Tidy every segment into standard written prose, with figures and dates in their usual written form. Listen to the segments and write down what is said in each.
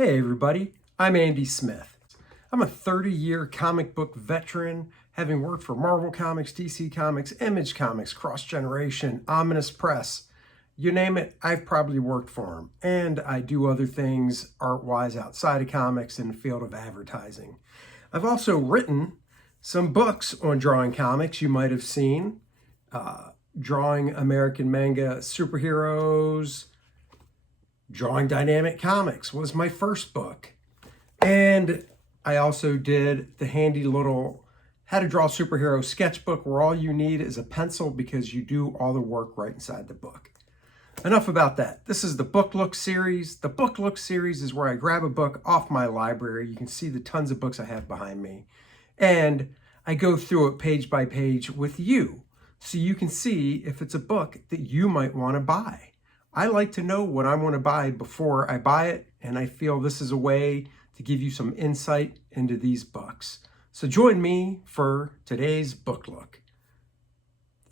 Hey everybody, I'm Andy Smith. I'm a 30-year comic book veteran, having worked for Marvel Comics, DC Comics, Image Comics, Cross Generation, Ominous Press. You name it, I've probably worked for them. And I do other things art-wise outside of comics in the field of advertising. I've also written some books on drawing comics you might have seen. Drawing American manga superheroes, Drawing Dynamic Comics was my first book. And I also did the handy little How to Draw Superhero sketchbook where all you need is a pencil because you do all the work right inside the book. Enough about that. This is the Book Look series. The Book Look series is where I grab a book off my library. You can see the tons of books I have behind me. And I go through it page by page with you so you can see if it's a book that you might want to buy. I like to know what I want to buy before I buy it, and I feel this is a way to give you some insight into these books. So join me for today's Book Look.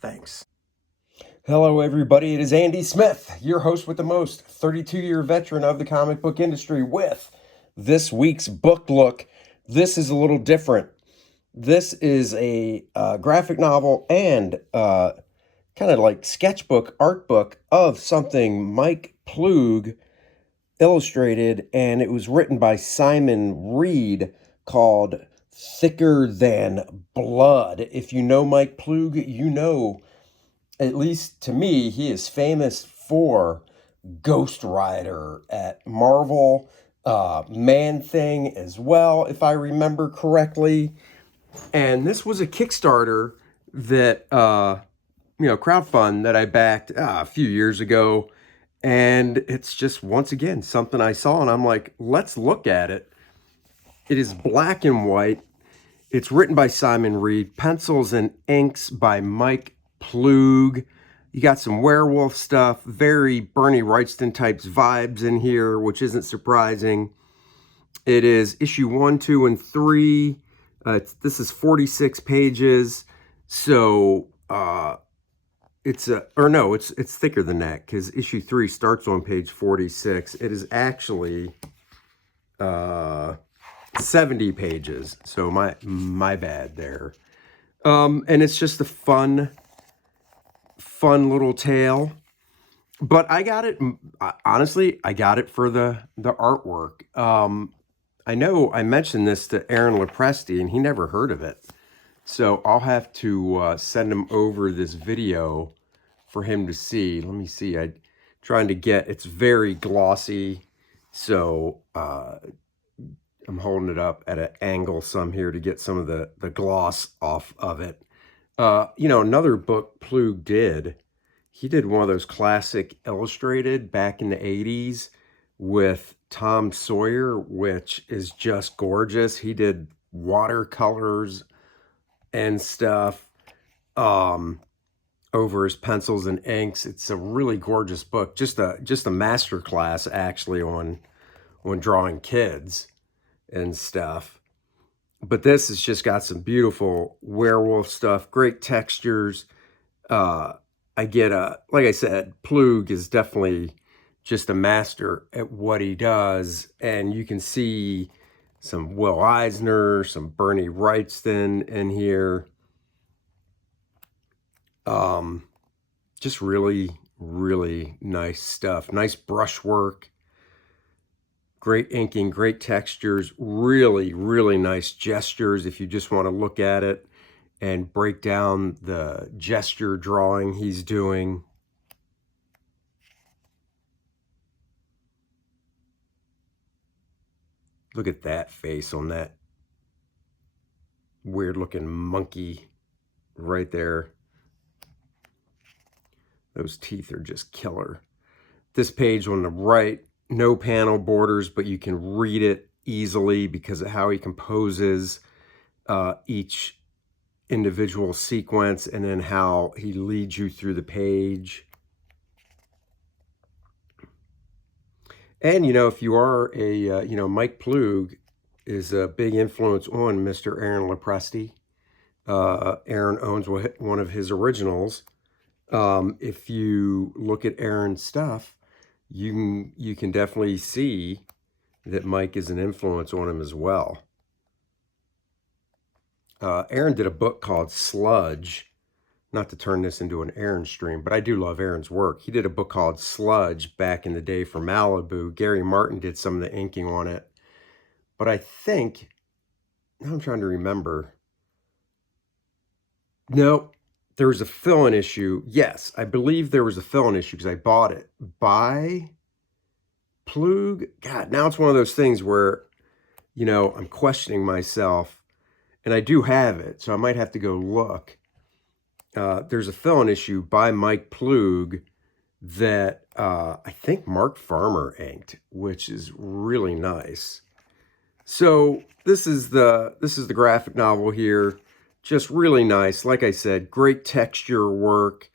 Thanks. Hello everybody, it is Andy Smith, your host with the most, 32-year veteran of the comic book industry with this week's Book Look. This is a little different. This is a graphic novel and kind of like sketchbook, art book of something Mike Ploog illustrated, and it was written by Simon Reed, called Thicker Than Blood. If you know Mike Ploog, you know, at least to me, he is famous for Ghost Rider at Marvel, Man-Thing as well, if I remember correctly. And this was a Kickstarter that crowdfund that I backed a few years ago. And it's just, once again, something I saw and I'm like, let's look at it. It is black and white. It's written by Simon Reed, pencils and inks by Mike Ploog. You got some werewolf stuff, very Bernie Wrightson types vibes in here, which isn't surprising. It is issue 1, 2, and 3. This is 46 pages. So, it's thicker than that because issue 3 starts on page 46. It is actually 70 pages. So my bad there. And it's just a fun little tale. But I got it, honestly, I got it for the artwork. I know I mentioned this to Aaron Lopresti and he never heard of it. So I'll have to send him over this video for him to see. Let me see. It's very glossy. So I'm holding it up at an angle some here to get some of the gloss off of it. Another book Ploog did. He did one of those classic illustrated back in the 80s with Tom Sawyer, which is just gorgeous. He did watercolors and stuff over his pencils and inks. It's a really gorgeous book, just a master class actually on drawing kids and stuff. But this has just got some beautiful werewolf stuff, great textures. Like I said, Ploog is definitely just a master at what he does, and you can see some Will Eisner, some Bernie Wrightson in here. Just really, really nice stuff. Nice brushwork. Great inking, great textures. Really, really nice gestures if you just want to look at it and break down the gesture drawing he's doing. Look at that face on that weird looking monkey right there. Those teeth are just killer. This page on the right, no panel borders, but you can read it easily because of how he composes each individual sequence and then how he leads you through the page. And, if you are Mike Ploog is a big influence on Mr. Aaron Lopresti. Aaron owns one of his originals. If you look at Aaron's stuff, you can definitely see that Mike is an influence on him as well. Aaron did a book called Sludge. Not to turn this into an Aaron stream, but I do love Aaron's work. He did a book called Sludge back in the day for Malibu. Gary Martin did some of the inking on it. But I think, now I'm trying to remember. No, there was a fill-in issue. Yes, I believe there was a fill-in issue because I bought it by Ploog. God, now it's one of those things where, you know, I'm questioning myself, and I do have it, so I might have to go look. There's a fill-in issue by Mike Ploog that I think Mark Farmer inked, which is really nice. So this is the graphic novel here. Just really nice. Like I said, great texture work.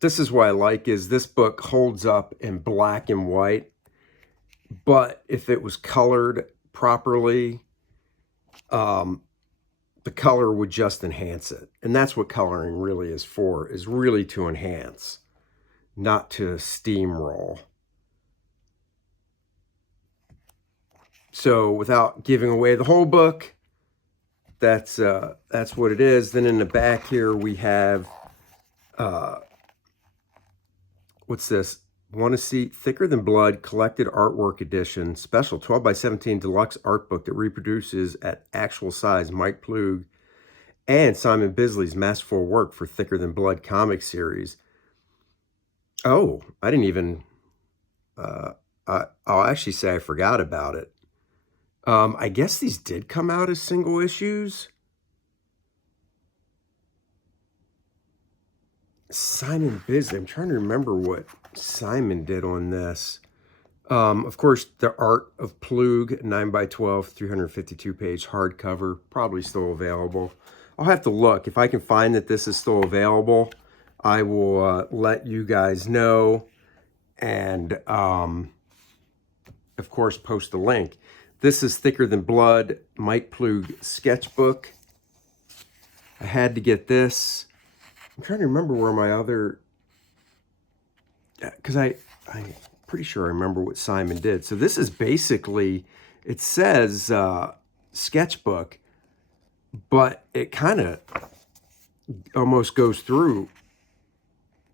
This is what I like, is this book holds up in black and white, but if it was colored properly, the color would just enhance it. And that's what coloring really is for, is really to enhance, not to steamroll. So without giving away the whole book, that's what it is. Then in the back here we have, what's this? Want to see Thicker Than Blood Collected Artwork Edition, special 12 by 17 deluxe art book that reproduces at actual size Mike Ploog and Simon Bisley's masterful work for Thicker Than Blood comic series. Oh, I didn't even, I'll actually say I forgot about it. I guess these did come out as single issues. Simon Bisley, I'm trying to remember what Simon did on this. Of course, the art of Ploog, 9x12, 352-page hardcover, probably still available. I'll have to look. If I can find that this is still available, I will let you guys know. And, of course, post a link. This is Thicker Than Blood, Mike Ploog sketchbook. I had to get this. I'm trying to remember where my other, because I'm pretty sure I remember what Simon did. So this is basically, it says sketchbook, but it kind of almost goes through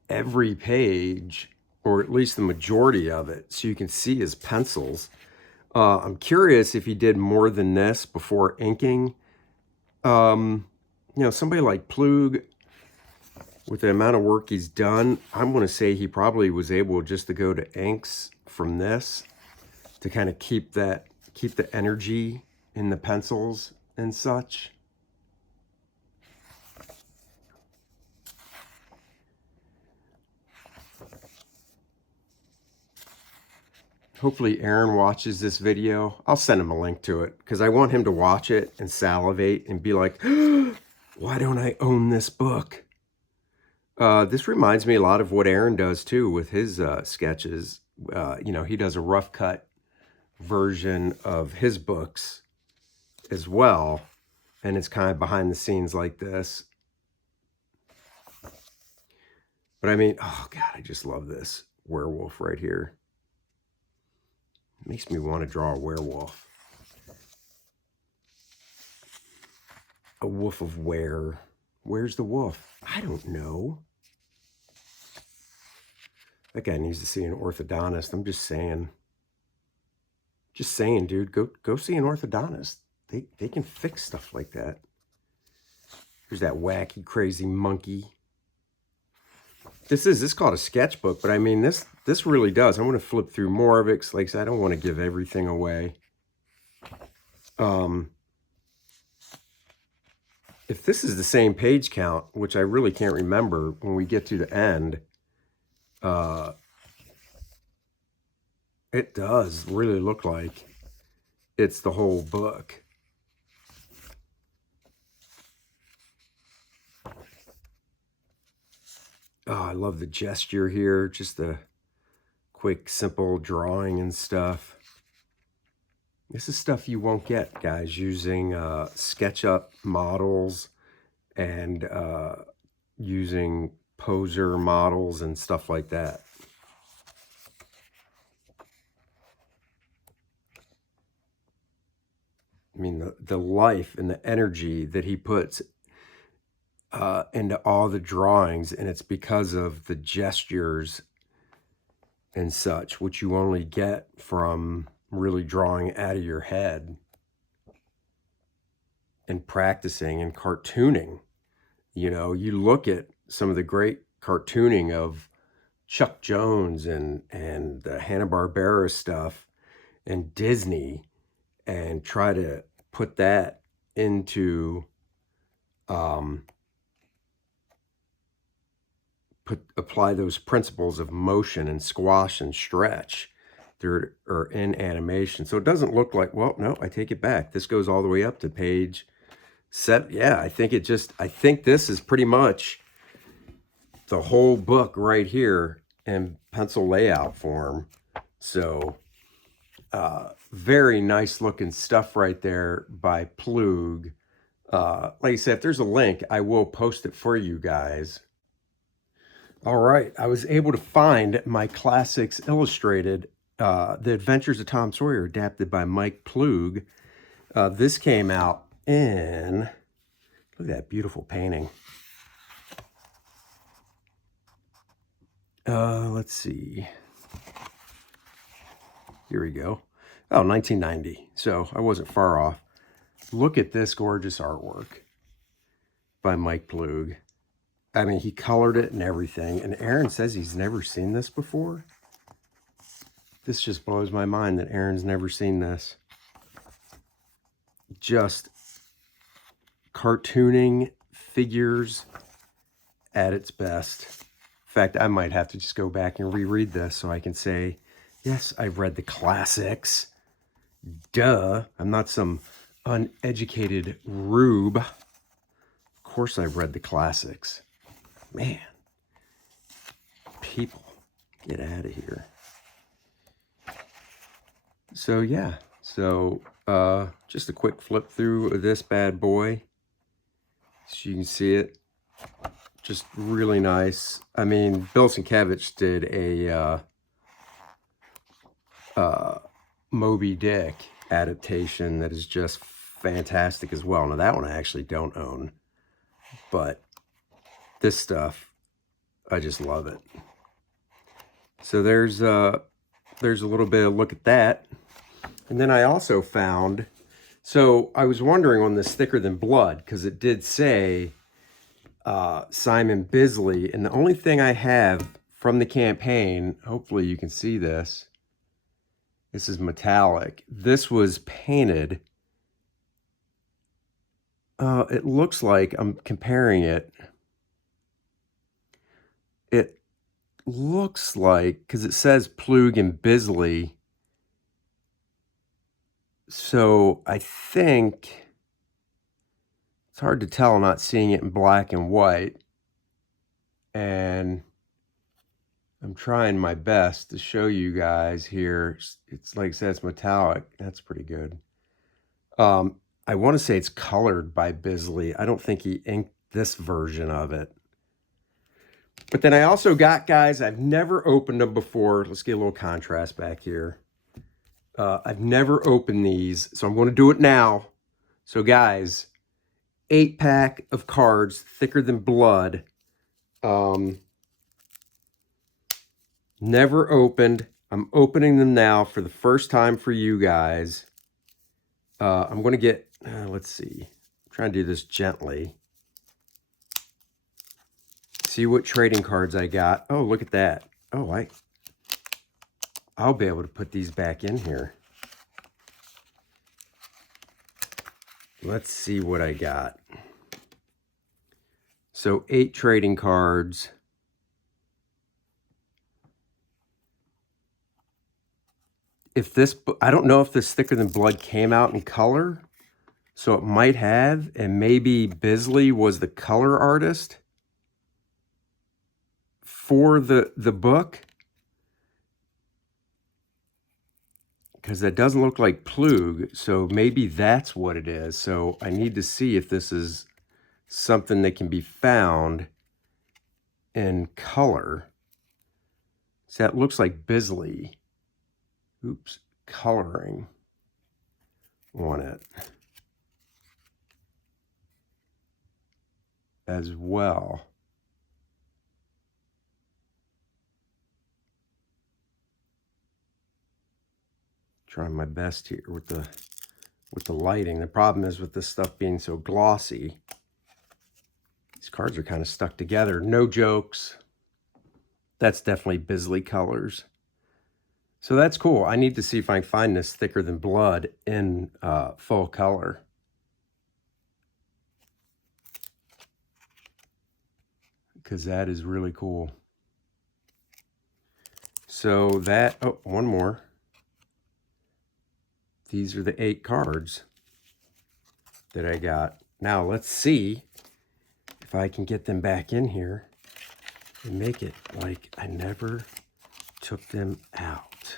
every page, or at least the majority of it, so you can see his pencils. I'm curious if he did more than this before inking. You know, somebody like Ploog, with the amount of work he's done, I'm going to say he probably was able just to go to inks from this to kind of keep the energy in the pencils and such. Hopefully Aaron watches this video. I'll send him a link to it because I want him to watch it and salivate and be like, why don't I own this book? This reminds me a lot of what Aaron does too with his sketches. You know, he does a rough cut version of his books as well. And it's kind of behind the scenes like this. But I mean, oh God, I just love this werewolf right here. It makes me want to draw a werewolf. A wolf of where? Where's the wolf? I don't know. That guy needs to see an orthodontist. I'm just saying. Just saying, dude. Go see an orthodontist. They can fix stuff like that. There's that wacky, crazy monkey. This is called a sketchbook, but I mean, this really does. I'm going to flip through more of it because, like I said, I don't want to give everything away. If this is the same page count, which I really can't remember when we get to the end, it does really look like it's the whole book. Oh, I love the gesture here, just the quick, simple drawing and stuff. This is stuff you won't get, guys, using SketchUp models and using poser models and stuff like that. I mean, the life and the energy that he puts into all the drawings, and it's because of the gestures and such, which you only get from really drawing out of your head and practicing and cartooning. You know, you look at some of the great cartooning of Chuck Jones and the Hanna-Barbera stuff and Disney, and try to put that into apply those principles of motion and squash and stretch there or in animation. So it doesn't look like, well, no, I take it back. This goes all the way up to page 7. Yeah, I think this is pretty much the whole book right here in pencil layout form. So very nice looking stuff right there by Ploog. Like I said, if there's a link, I will post it for you guys. All right, I was able to find my Classics Illustrated, The Adventures of Tom Sawyer, adapted by Mike Ploog. This came out in, look at that beautiful painting. Let's see. Here we go. Oh, 1990. So I wasn't far off. Look at this gorgeous artwork by Mike Ploog. I mean, he colored it and everything. And Aaron says he's never seen this before. This just blows my mind that Aaron's never seen this. Just cartooning figures at its best. In fact, I might have to just go back and reread this so I can say, yes, I've read the classics. Duh. I'm not some uneducated rube. Of course I've read the classics. Man. People, get out of here. So, yeah. So, just a quick flip through of this bad boy. So you can see it. Just really nice. I mean, Bill Sienkiewicz did a Moby Dick adaptation that is just fantastic as well. Now, that one I actually don't own. But this stuff, I just love it. So there's a little bit of look at that. And then I also found, so I was wondering on this Thicker Than Blood, because it did say Simon Bisley, and the only thing I have from the campaign, hopefully you can see this, this is metallic. This was painted, it looks like, I'm comparing it, it looks like, because it says Ploog and Bisley, so I think, it's hard to tell not seeing it in black and white, and I'm trying my best to show you guys here. It's like I said, it's metallic. That's pretty good. I want to say it's colored by Bisley. I don't think he inked this version of it. But then I also got, guys, I've never opened them before. Let's get a little contrast back here. I've never opened these, so I'm going to do it now. So, guys, 8-pack of cards, Thicker Than Blood. Never opened. I'm opening them now for the first time for you guys. I'm going to get, let's see. I'm trying to do this gently. See what trading cards I got. Oh, look at that. Oh, I'll be able to put these back in here. Let's see what I got. So 8 trading cards. If this, I don't know if this Thicker Than Blood came out in color, so it might have, and maybe Bisley was the color artist for the book, because that doesn't look like Ploog, so maybe that's what it is. So I need to see if this is something that can be found in color. So that looks like Bisley. Oops, coloring on it. as well. Trying my best here with the lighting. The problem is with this stuff being so glossy, these cards are kind of stuck together. No jokes. That's definitely Bisley colors. So that's cool. I need to see if I can find this thicker than blood in full color. Because that is really cool. So that, oh, one more. These are the 8 cards that I got. Now let's see if I can get them back in here and make it like I never took them out.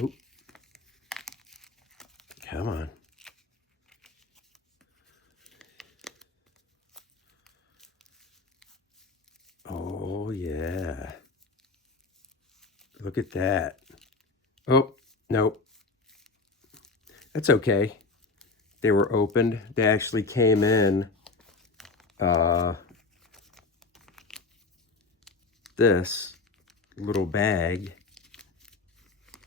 Oh, come on. Oh, yeah. Look at that. Oh, nope. That's okay. They were opened. They actually came in this little bag.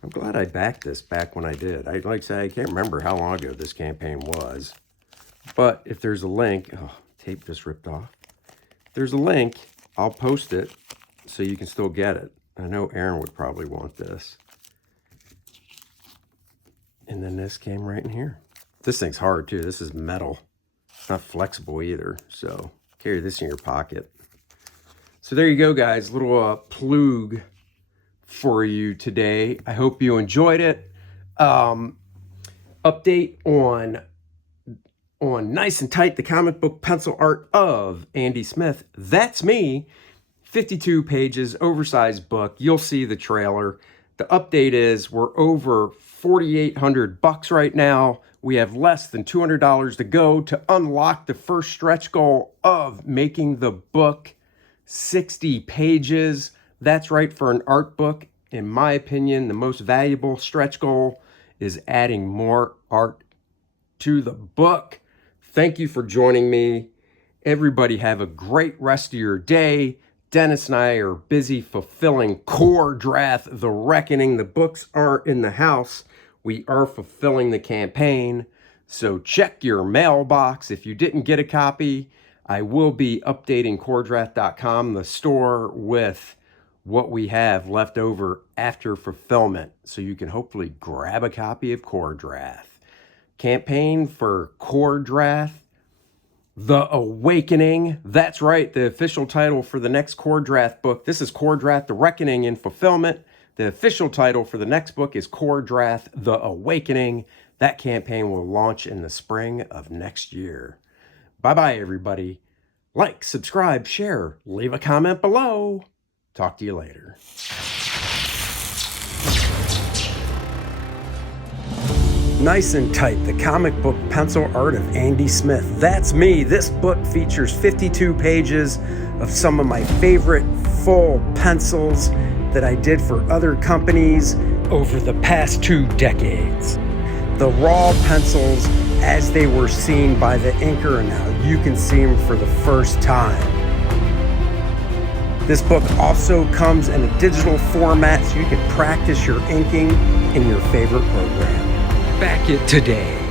I'm glad I backed this back when I did. Like I said, I can't remember how long ago this campaign was. But if there's a link, oh, tape just ripped off. If there's a link, I'll post it so you can still get it. I know Aaron would probably want this. And then this came right in here. This thing's hard too. This is metal. It's not flexible either. So carry this in your pocket. So there you go, guys. Little Ploog for you today. I hope you enjoyed it. Update on Nice and Tight, the comic book pencil art of Andy Smith. That's me. 52 pages, oversized book. You'll see the trailer. The update is we're over $4,800 right now. We have less than $200 to go to unlock the first stretch goal of making the book 60 pages. That's right, for an art book. In my opinion, the most valuable stretch goal is adding more art to the book. Thank you for joining me. Everybody have a great rest of your day. Dennis and I are busy fulfilling Core Draft, The Reckoning. The books are in the house. We are fulfilling the campaign. So check your mailbox. If you didn't get a copy, I will be updating coredraft.com, the store, with what we have left over after fulfillment. So you can hopefully grab a copy of Core Draft. Campaign for Core Draft, The Awakening. That's right, the official title for the next Core Draft book. This is Core Draft, The Reckoning in Fulfillment. The official title for the next book is Core Draft, The Awakening. That campaign will launch in the spring of next year. Bye-bye, everybody. Like, subscribe, share, leave a comment below. Talk to you later. Nice and Tight, the comic book pencil art of Andy Smith. That's me. This book features 52 pages of some of my favorite full pencils that I did for other companies over the past 2 decades. The raw pencils as they were seen by the inker, and now you can see them for the first time. This book also comes in a digital format so you can practice your inking in your favorite program. Back it today.